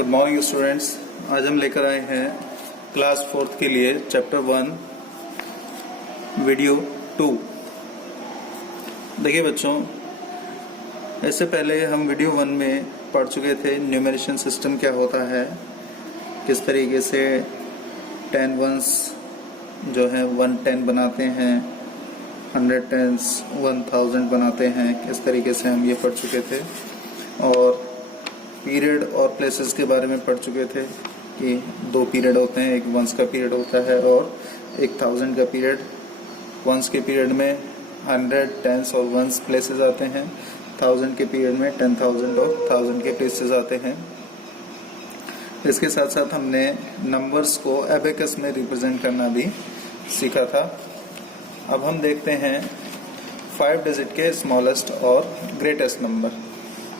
Good morning students. आज हम लेकर आए हैं क्लास 4th के लिए चैप्टर 1 वीडियो 2। देखिए बच्चों, इससे पहले हम वीडियो 1 में पढ़ चुके थे न्यूमरेशन सिस्टम क्या होता है, किस तरीके से 10 वंस जो है 110 बनाते हैं, 100 टेंस 1000 बनाते हैं, किस तरीके से हम ये पढ़ चुके थे। और पीरियड और प्लेसेस के बारे में पढ़ चुके थे कि 2 पीरियड होते हैं, एक वंस का पीरियड होता है और एक 1000 का पीरियड। वंस के पीरियड में 100 टेंस और वंस प्लेसेस आते हैं, 1000 के पीरियड में 10,000 और 1000 के प्लेसेस आते हैं। इसके साथ साथ हमने नंबर्स को एबेकस में रिप्रेजेंट करना भी सीखा था। अब हम देखते हैं 5 डिजिट के स्मॉलेस्ट और ग्रेटेस्ट नंबर।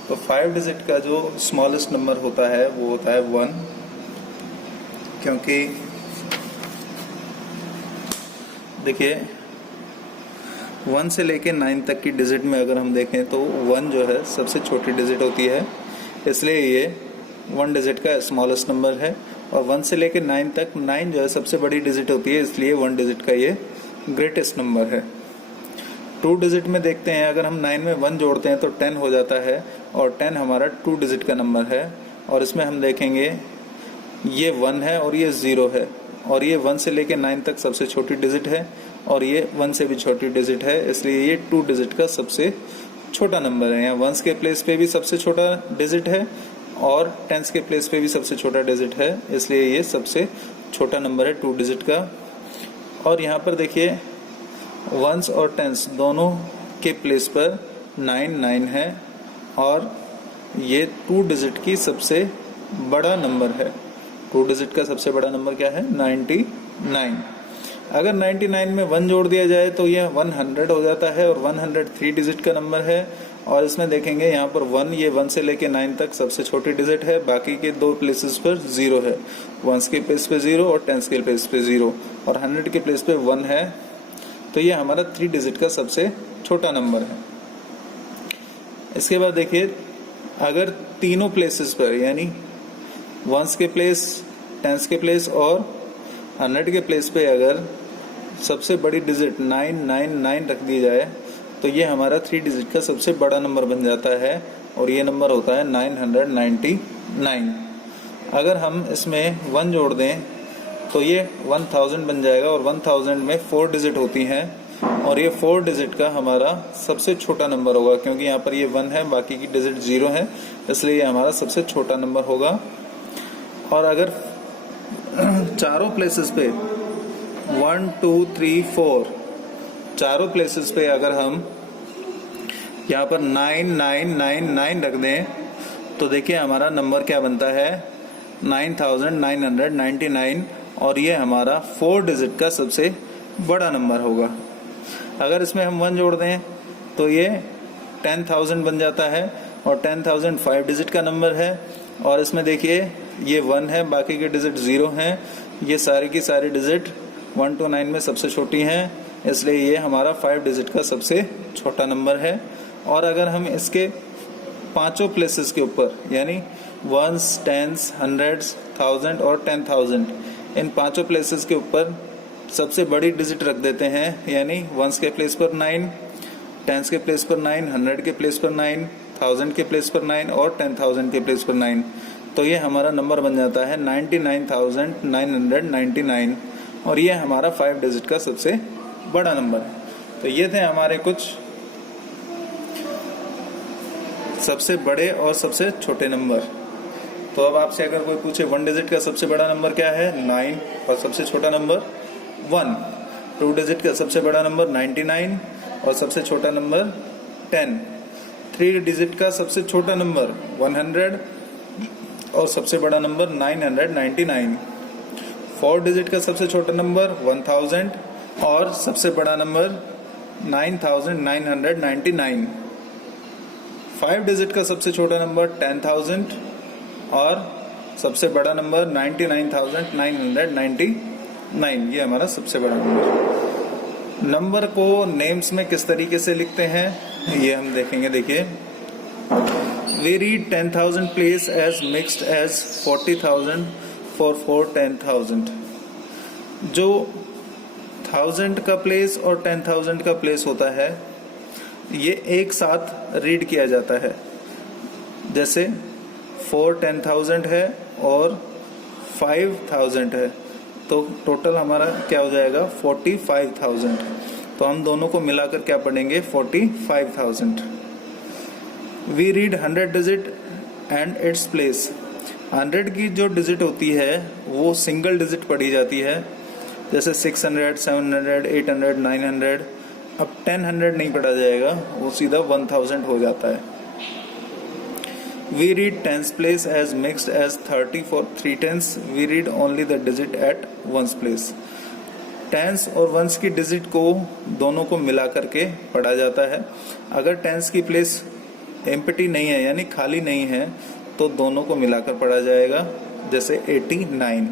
तो 5 डिजिट का जो स्मॉलेस्ट नंबर होता है वो होता है 1, क्योंकि देखिए 1 से लेके 9 तक की डिजिट में अगर हम देखें तो 1 जो है सबसे छोटी डिजिट होती है, इसलिए ये 1 डिजिट का स्मॉलेस्ट नंबर है। और 1 से लेके 9 तक 9 जो है सबसे बड़ी डिजिट होती है, इसलिए 1 डिजिट का ये ग्रेटेस्ट नंबर है। 2 डिजिट में देखते हैं, अगर हम 9 में 1 जोड़ते हैं तो 10 हो जाता है और 10 हमारा 2 डिजिट का नंबर है। और इसमें हम देखेंगे ये 1 है और ये 0 है, और ये 1 से लेके 9 तक सबसे छोटी डिजिट है और ये 1 से भी छोटी डिजिट है, इसलिए ये 2 डिजिट का सबसे छोटा नंबर है। यहाँ 1s के प्लेस पे भी सबसे छोटा डिजिट है और 10s के प्लेस पे भी सबसे छोटा डिजिट है, इसलिए ये सबसे छोटा नंबर है 2 डिजिट का। और यहाँ पर देखिए 1s और 10s दोनों के प्लेस पर 9 है और ये 2 डिजिट की सबसे बड़ा नंबर है। 2 डिजिट का सबसे बड़ा नंबर क्या है? 99। अगर 99 में 1 जोड़ दिया जाए तो यह 100 हो जाता है और 100 3 डिजिट का नंबर है। और इसमें देखेंगे यहाँ पर 1, ये 1 से लेके 9 तक सबसे छोटी डिजिट है, बाकी के 2 प्लेसेस पर 0 है। 1s के प्लेस पे 0 और 10s के प्लेस पे 0 और 100 के प्लेस पे 1 है, तो ये हमारा 3 डिजिट का सबसे छोटा नंबर है। इसके बाद देखिए, अगर तीनों प्लेसेस पर यानी 1s के प्लेस, 10s के प्लेस और 100 के प्लेस पे अगर सबसे बड़ी डिजिट 999 रख दी जाए तो ये हमारा 3 डिजिट का सबसे बड़ा नंबर बन जाता है और ये नंबर होता है 999। अगर हम इसमें 1 जोड़ दें तो ये 1000 बन जाएगा और 1000 में 4 डिजिट होती हैं और ये 4 डिजिट का हमारा सबसे छोटा नंबर होगा, क्योंकि यहाँ पर ये 1 है, बाकी की डिजिट 0 है, इसलिए ये हमारा सबसे छोटा नंबर होगा। और अगर चारों प्लेसेस पे 1 2 3 4 चारों प्लेसेस पे अगर हम यहाँ पर 9999 रख दें तो देखिए हमारा नंबर क्या बनता है? 9999 और ये हमारा 4 डिजिट का सबसे बड़ा नंबर होगा। अगर इसमें हम 1 जोड़ दें तो ये 10,000 बन जाता है और 10,000 5 डिजिट का नंबर है। और इसमें देखिए ये 1 है, बाकी के डिजिट 0 हैं, ये सारी की सारी डिजिट 1 to 9 में सबसे छोटी हैं, इसलिए ये हमारा 5 डिजिट का सबसे छोटा नंबर है। और अगर हम इसके पांचों प्लेसेस के ऊपर यानी 1s, 10s, 100s, 1000 और 10,000 इन पांचों प्लेसेस के ऊपर सबसे बड़ी डिजिट रख देते हैं, यानी 1s के प्लेस पर 9, 10s के प्लेस पर 9, 100 के प्लेस पर 9, 1000 के प्लेस पर 9 और 10,000 के प्लेस पर 9, तो ये हमारा नंबर बन जाता है 99,999 और ये हमारा 5 डिजिट का सबसे बड़ा नंबर है। तो ये थे हमारे कुछ सबसे बड़े और सबसे छोटे नंबर। तो अब आपसे अगर कोई पूछे 1 डिजिट का सबसे बड़ा नंबर क्या है? 9 और सबसे छोटा नंबर 1। 2 डिजिट का सबसे बड़ा नंबर 99 और सबसे छोटा नंबर 10। 3 डिजिट का सबसे छोटा नंबर 100 और सबसे बड़ा नंबर 999। 4 डिजिट का सबसे छोटा नंबर 1000 और सबसे बड़ा नंबर 9999। 5 डिजिट का सबसे छोटा नंबर 10,000 और सबसे बड़ा नंबर 99,999, ये हमारा सबसे बड़ा नंबर। नंबर को नेम्स में किस तरीके से लिखते हैं ये हम देखेंगे। देखिए We read 10,000 place as mixed as 40,000 for 10,000. जो 1000 का प्लेस और 10,000 का प्लेस होता है ये एक साथ रीड किया जाता है। जैसे 4 10,000 है और 5,000 है तो टोटल हमारा क्या हो जाएगा 45,000। तो हम दोनों को मिलाकर क्या पढ़ेंगे 45,000। We read 100 digit and its place. 100 की जो डिजिट होती है वो सिंगल डिजिट पढ़ी जाती है, जैसे 600, 700, 800, 900। अब 1000 नहीं पढ़ा जाएगा, वो सीधा 1000 हो जाता है। We read tens place as mixed as 30 for 3 tens। We read only the digit at ones place. Tens और वंस की डिजिट को दोनों को मिला करके पढ़ा जाता है। अगर टेंस की प्लेस एम्प्टी नहीं है यानी खाली नहीं है तो दोनों को मिलाकर पढ़ा जाएगा, जैसे 89।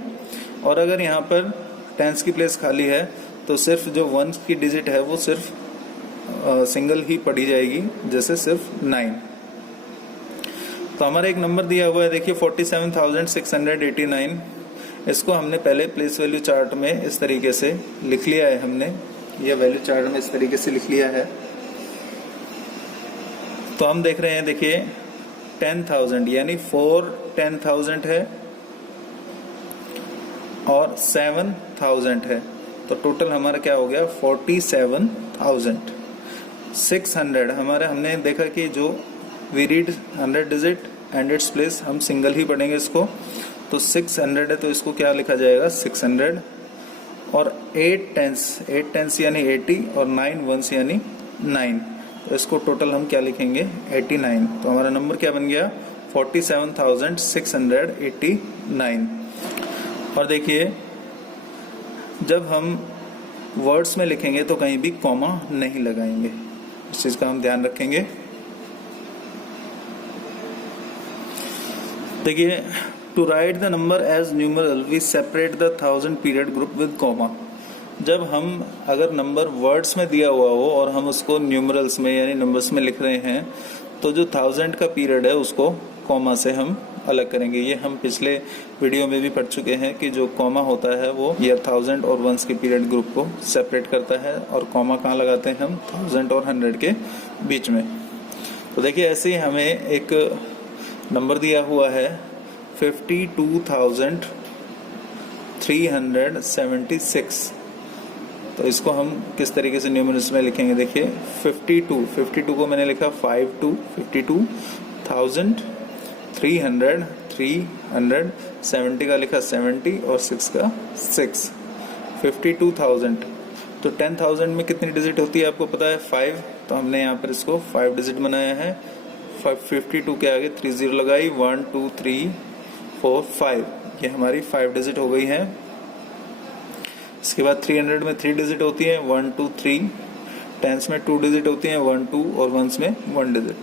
और अगर यहाँ पर टेंस की प्लेस खाली है तो सिर्फ जो वंस की डिजिट है वो सिर्फ सिंगल ही पढ़ी जाएगी, जैसे सिर्फ 9। तो हमारा एक नंबर दिया हुआ है, देखिए 47,689। इसको हमने पहले प्लेस वैल्यू चार्ट में इस तरीके से लिख लिया है। हमने ये वैल्यू चार्ट में इस तरीके से लिख लिया है। तो हम देख रहे हैं, देखिए 10,000 यानी 4 10,000 है और 7,000 है, तो टोटल हमारा क्या हो गया 47,000। 600 हमने देखा कि जो we read 100 digit and its place, हम सिंगल ही पढ़ेंगे इसको। तो 600 है तो इसको क्या लिखा जाएगा 600। और 8 टेंस यानी 80 और 9 वंस यानी 9, तो इसको टोटल हम क्या लिखेंगे 89। तो हमारा नंबर क्या बन गया 47,689। और देखिए जब हम वर्ड्स में लिखेंगे तो कहीं भी कॉमा नहीं लगाएंगे, इस चीज का हम ध्यान रखेंगे। देखिए to write the number as numeral we separate the 1000 period group with comma. जब हम अगर नंबर वर्ड्स में दिया हुआ हो और हम उसको न्यूमरल्स में यानी नंबर्स में लिख रहे हैं तो जो 1000 का पीरियड है उसको कॉमा से हम अलग करेंगे। ये हम पिछले वीडियो में भी पढ़ चुके हैं कि जो कॉमा होता है वो ये 1000 और वंस के पीरियड ग्रुप को सेपरेट करता है। और कॉमा कहाँ लगाते हैं हम 1000 और 100 के बीच में। तो देखिए ऐसे ही हमें एक नंबर दिया हुआ है 52,376। तो इसको हम किस तरीके से न्यूमरल्स में लिखेंगे, देखिए 52 को मैंने लिखा 52 का लिखा 70 और 6 का 6 52,000। तो 10,000 में कितनी डिजिट होती है आपको पता है 5, तो हमने यहाँ पर इसको 5 डिजिट बनाया है। 52 के आगे 30 लगाई, 1 2 3 4 5, ये हमारी 5 डिजिट हो गई है। इसके बाद 300 में 3 डिजिट होती है 1 2 3, टेंस में 2 डिजिट होती है 1 2 और वंस में 1 डिजिट।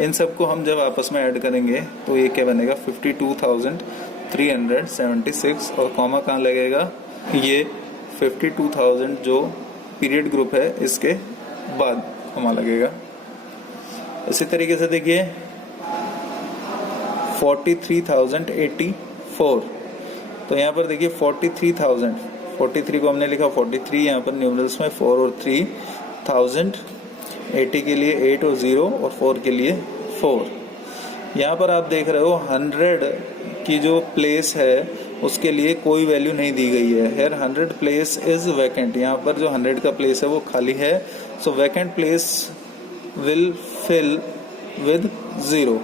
इन सबको हम जब आपस में ऐड करेंगे तो ये क्या बनेगा 52,376। और कॉमा कहाँ लगेगा, ये 52,000 जो पीरियड ग्रुप है इसके बाद कॉमा लगेगा। इसी तरीके से देखिए 43,084। तो यहाँ पर देखिए 43 को हमने लिखा 43, यहाँ पर न्यूमरल्स में 4 और 3, 1000, 80 के लिए 8 और 0 और 4 के लिए 4। यहाँ पर आप देख रहे हो 100 की जो प्लेस है उसके लिए कोई वैल्यू नहीं दी गई है। हियर 100 प्लेस इज वैकेंट, यहाँ पर जो 100 का प्लेस है वो खाली है। So vacant place will fill with 0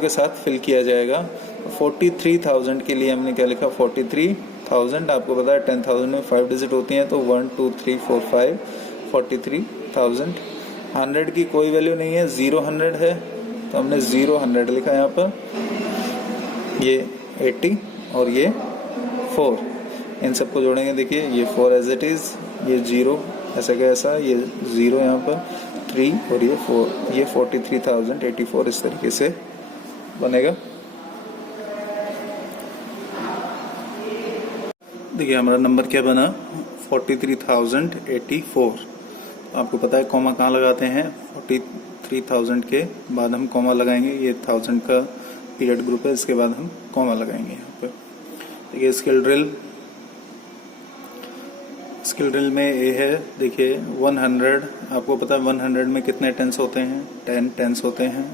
के साथ फिल किया जाएगा। 43,000 के लिए हमने क्या लिखा 43,000। आपको पता है 10,000 में 5 डिजिट होती हैं, तो 1 2 3 4 5 43,000। 100 की कोई वैल्यू नहीं है, 0 100 है, तो हमने 0 100 लिखा यहाँ पर। ये 80 और ये 4, इन सबको जोड़ेंगे। देखिए ये 4 एज इट इज, ये 0 ऐसा कैसा, ये 0 यहाँ पर 3 और ये 4, ये 43,084 इस तरीके से बनेगा। देखिए हमारा नंबर क्या बना 43,084। आपको पता है कॉमा कहाँ लगाते हैं 3000 के बाद हम कॉमा लगाएंगे। ये 1000 का पीरियड ग्रुप है, इसके बाद हम कॉमा लगाएंगे यहाँ पे। देखिए स्किल ड्रिल में ये है, देखिए 100, आपको पता है 100 में कितने टेंस होते हैं, 10 टेंस होते हैं।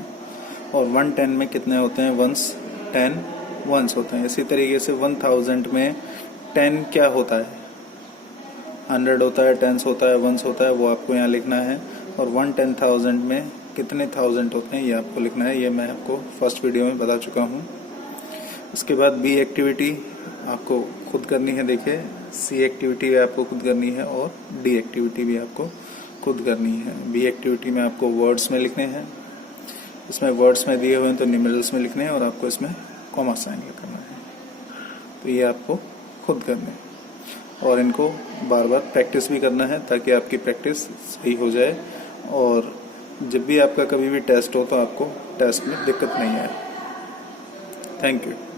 और 110 में कितने होते हैं, 10 वंस होते हैं। इसी तरीके से 1000 में 10 क्या होता है, 100 होता है, टेंस होता है, वंस होता है, वो आपको यहाँ लिखना है। और 110,000 में कितने थाउजेंड होते हैं ये आपको लिखना है। ये मैं आपको फर्स्ट वीडियो में बता चुका हूँ। इसके बाद बी एक्टिविटी आपको खुद करनी है। देखिए सी एक्टिविटी भी आपको खुद करनी है और डी एक्टिविटी भी आपको खुद करनी है। बी एक्टिविटी में आपको वर्ड्स में लिखने हैं, इसमें वर्ड्स में दिए हुए हैं तो न्यूमेरल्स में लिखने हैं, और आपको इसमें कॉमा साइन करना है। तो ये आपको खुद करने हैं और इनको बार बार प्रैक्टिस भी करना है ताकि आपकी प्रैक्टिस सही हो जाए और जब भी आपका कभी भी टेस्ट हो तो आपको टेस्ट में दिक्कत नहीं आए। Thank you.